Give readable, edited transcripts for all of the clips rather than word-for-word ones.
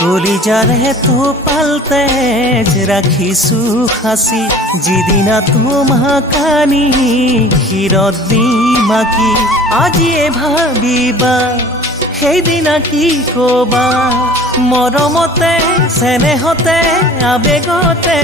কলিজাৰে টোপালতে ৰাখিছো সাঁচি যিদিনা তোমাক আনি শিৰত দিম আঁকি আজিয়ে ভাবিবা সেইদিনা কি কবা মৰমতে চেনেহতে আবেগতে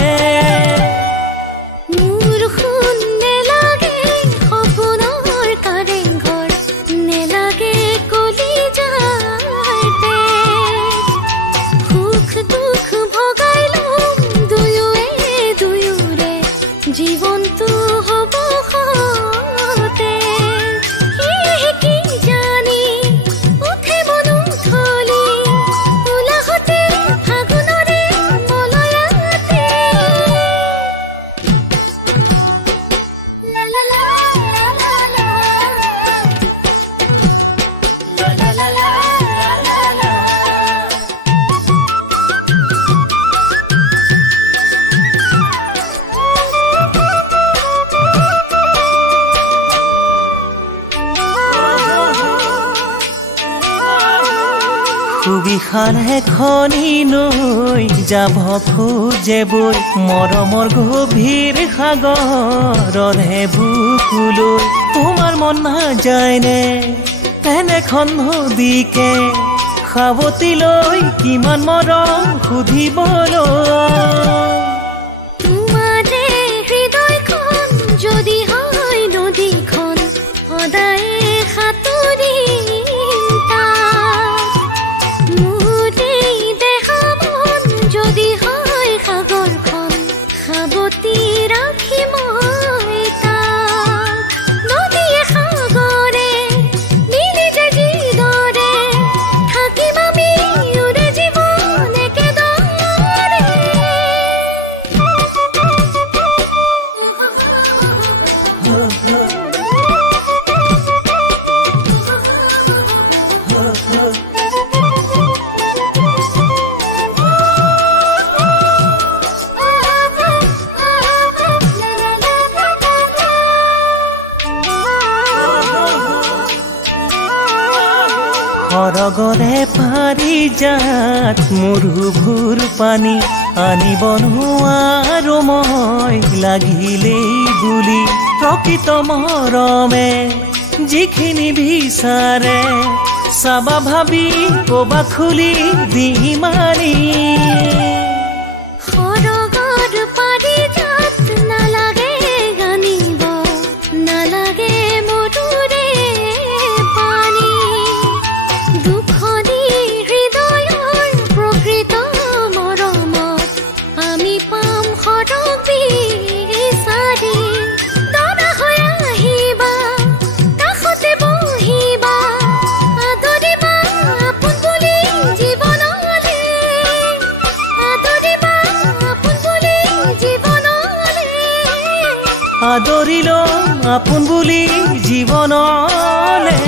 সুবিখানে খনি নৈ যাব খোজে বৈ মৰমৰ গভীৰ সাগৰৰে বুকুলৈ তোমাৰ মন নাযায়নে এনেখন নদীকে সাৱতিলৈ কিমান মৰম সুধিবলৈ সৰগৰে পাৰিজাত মৰুভূৰ পানী আনিব নোৱাৰো মই লাগিলেই বুলি প্ৰকৃত মৰমে যিখিনি বিচাৰে চাবা ভাবি কবা খুলি দিমানি আদৰিলো আপোন বুলি জীৱনলে